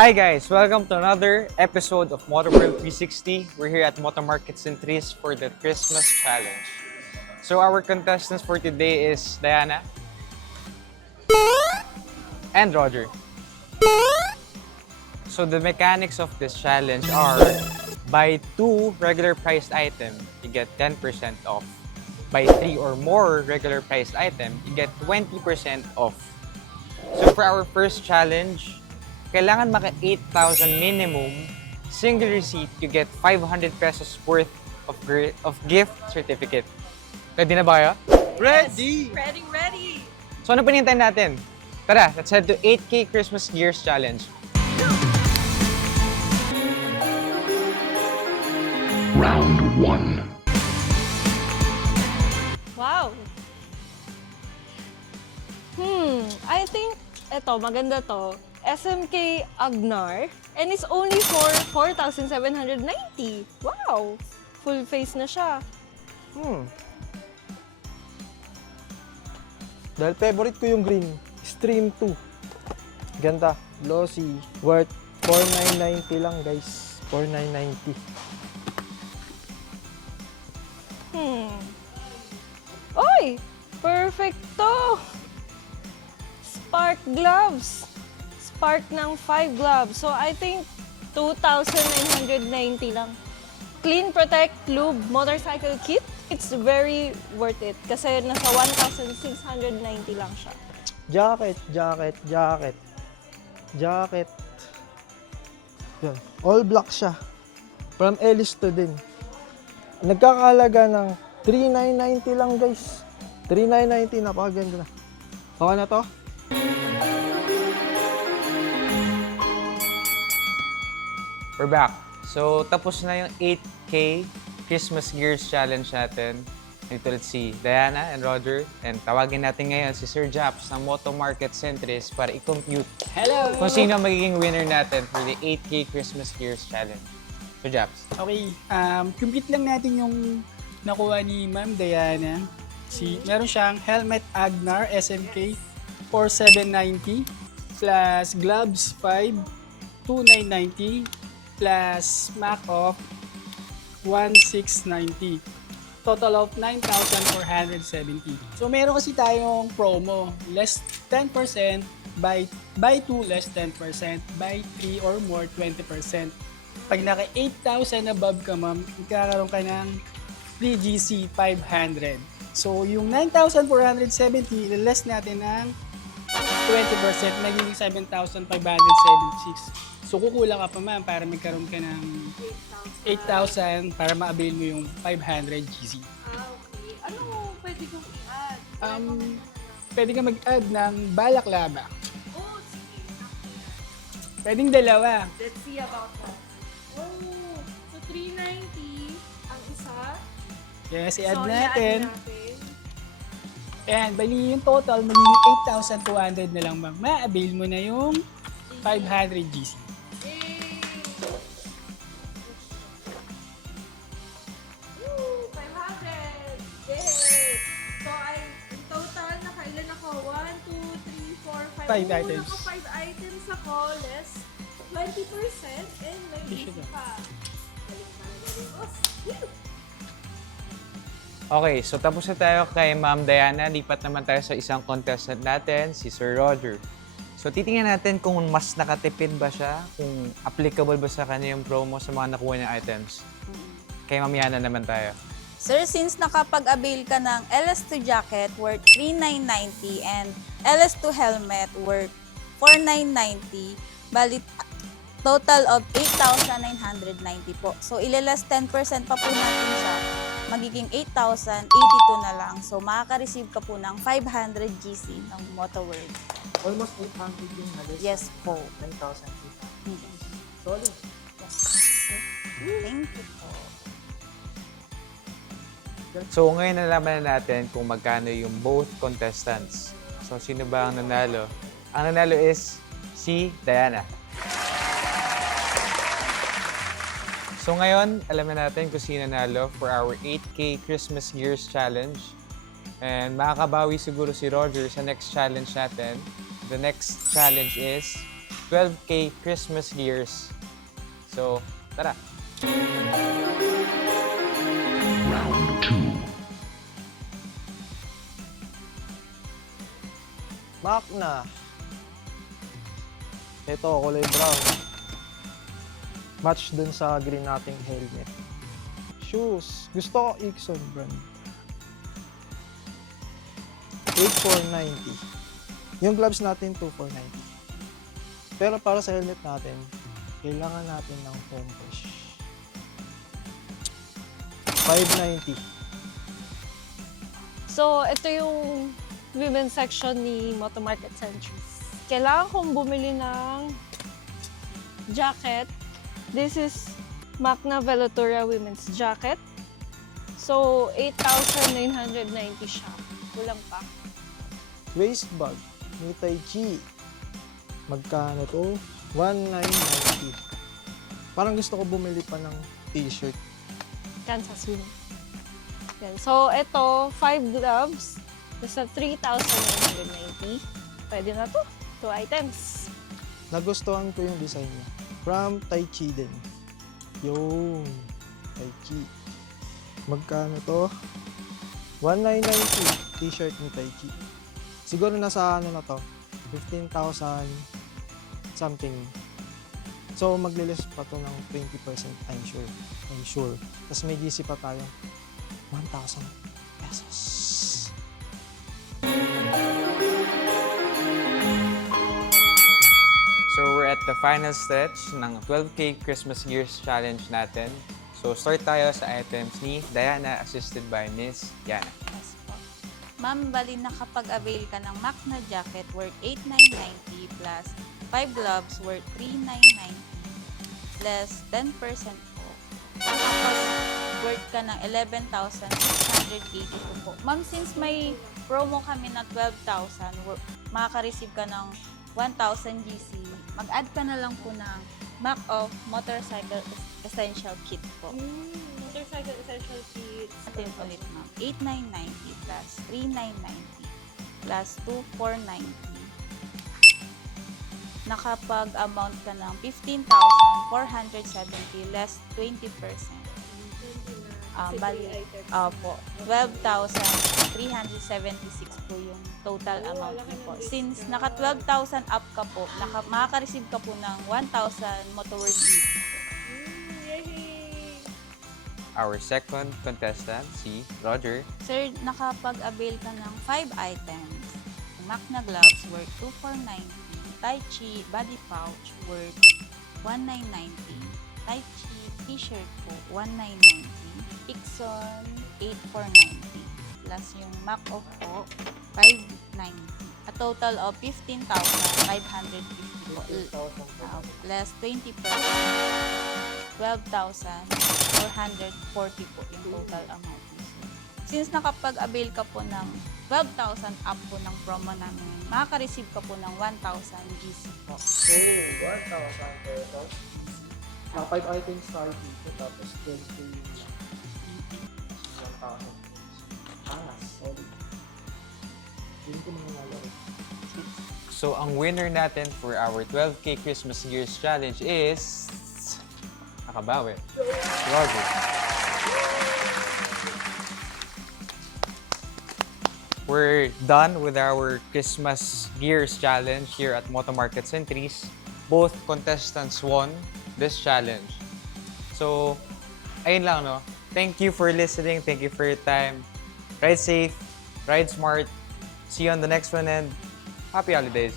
Hi guys! Welcome to another episode of Motorworld 360. We're here at Motor Market Centris for the Christmas Challenge. So our contestants for today is Diana and Roger. So the mechanics of this challenge are buy 2 regular priced items, you get 10% off. Buy 3 or more regular priced items, you get 20% off. So for our first challenge, kailangan maka 8,000 minimum. Single receipt, you get 500 pesos worth of gift certificate. Ready na ba kayo? Ready! Ready! So ano pinintay natin? Tara, let's head to 8K Christmas Gears Challenge. Round 1. Wow! I think ito, maganda to. SMK Agnar. And it's only for 4,790. Wow! Full face na siya. Dahil favorite ko yung green, Stream 2. Ganda, glossy, worth 4,990 lang guys. 4,990. Oy! Perfecto! Spark gloves. Spark ng 5 gloves. So, I think 2,990 lang. Clean Protect Lube Motorcycle Kit. It's very worth it. Kasi nasa 1,690 lang siya. Jacket. Yan. All black siya. From Ellis to din. Nagkakahalaga ng 3,990 lang guys. 3,990, napakaganda na. Okay na to? We're back. So tapos na yung 8K Christmas Gears Challenge natin. Dito ulit si Diana and Roger. And tawagin natin ngayon si Sir Japs ng Moto Market Centris para i-compute kung sino ang magiging winner natin for the 8K Christmas Gears Challenge. Sir Japs. Okay, compute lang natin yung nakuha ni Ma'am Diana. Meron siyang Helmet Agnar SMK 4,790 plus Gloves 5 2,990 plus Mac of 1,690. Total of 9,470. So meron kasi tayong promo, less 10%, buy 2 less 10%, buy 3 or more 20%. Pag naka 8,000 above ka ma'am, magkakaroon ka ng free GC 500. So yung 9,470, less natin ng 20%, magiging 7,576. So kukulang ka pa ma'am para magkaroon ka ng 8,000 para ma-avail mo yung 500 GC. Okay. Ano pwede kong i-add? Pwede ka mag-add ng balaklava. Oh, sige. Pwedeng dalawa. Let's see about that. Oh, so 390 ang isa. Yes, i-add So, natin. i-add natin. And bali yung total, magiging 8,200 na lang ma'am. Ma-avail mo na yung 500 GC. Yay! Woo! 500! Yay! So, in total, nakailan ako? 1, 2, 3, 4, 5. Five items. Naka 5 items ako, less 20% and may Issue easy na. pa. Galing talaga rin, boss. Woo! Okay, so tapos na tayo kay Ma'am Diana. Lipat naman tayo sa isang contestant natin, si Sir Roger. So titingnan natin kung mas nakatipid ba siya, kung applicable ba sa kanya yung promo sa mga nakuha niyang items. Kay Ma'am Yana naman tayo. Sir, since nakapag-avail ka ng LS2 jacket worth 3,990 and LS2 helmet worth 4,990, balit total of 8,990 po. So, ilaless 10% pa po natin siya. Magiging 8,082 na lang. So, makaka-receive ka po ng 500 GC ng MotoWorld. Almost 800 yung halos. Yes po. 9,000. Solid. Thank you po. So ngayon nalaman na natin kung magkano yung both contestants. So sino ba ang nanalo? Ang nanalo is si Diana. So ngayon, alam na natin kung sino nanalo for our 8K Christmas Gears Challenge. And makakabawi siguro si Roger sa next challenge natin. The next challenge is 12K Christmas gears. So, tara! Round 2. Makna. Ito, kulay brown. Match dun sa green nating helmet. Shoes. Gusto ko Ixon brand. 8,490. Yung gloves natin, 2,490. Pero para sa helmet natin, kailangan natin ng foam brush. 590. So, ito yung women's section ni Moto Market Centuries. Kailangan kong bumili ng jacket. This is Macna Velotura women's jacket. So, 8,990 siya. Kulang pa. Waist bag ni Tai Chi. Magkano to? 1,990. Parang gusto ko bumili pa ng t-shirt. Kansas Win. Yan. So, ito, 5 gloves. Nasa 3,990. Pwede na to. 2 items. Nagustuhan ko yung design niya. From Tai Chi din. Yung Tai Chi. Magkano to? 1,990 t-shirt ni Tai Chi. Siguro nasa ano na to? 15,000 something. So maglilis pa to ng 20%, I'm sure. I'm sure. Tapos may GC pa tayo. 1,000 pesos. So, we're at the final stretch ng 12K Christmas Gears Challenge natin. So, start tayo sa items ni Diana, assisted by Miss Yana. Yes po. Ma'am, bali nakapag-avail ka ng Macna jacket worth 8,990 plus 5 gloves worth 3,990 less 10% po. Nakapag-worth ka ng 11,682 po. Ma'am, since may promo kami na 12,000, makaka-receive ka ng 1,000 GC. Mag-add ka na lang po ng Mac of Motorcycle Essential Kit po. Motorcycle essential kits. Atin ulit ma'am. 8,990 plus 3,990 plus 2,490. Nakapag-amount ka ng 15,470 less 20%. Bali, po, 12,376 po yung total amount niyo po. Since naka 12,000 up ka po, makaka-receive ka po ng 1,000 motorword gift. Our second contestant, si Roger. Sir, nakapag-avail ka ng 5 items. Macna gloves worth 2,490. Tai Chi body pouch worth 1,990. Tai Chi t-shirt po 1,990. Ixon 8,490. Plus yung Mac of po 590. A total of 15,550 po. Less 20%. 12,440 po yung total amount. Since nakapag-avail ka po ng 12,000 up po ng promo namin, makaka-receive ka po ng 1,000 GC po. So, 1,000 pesos. 5 items tayo dito, tapos 20 yung 1,000 pesos. Sorry. Hindi ko mangyayari. So, ang winner natin for our 12K Christmas Gears Challenge is... Nakabawi. Roger. We're done with our Christmas Gears Challenge here at Moto Market Centuries. Both contestants won this challenge. So, ayun lang, no? Thank you for listening. Thank you for your time. Ride safe, ride smart. See you on the next one, and happy holidays.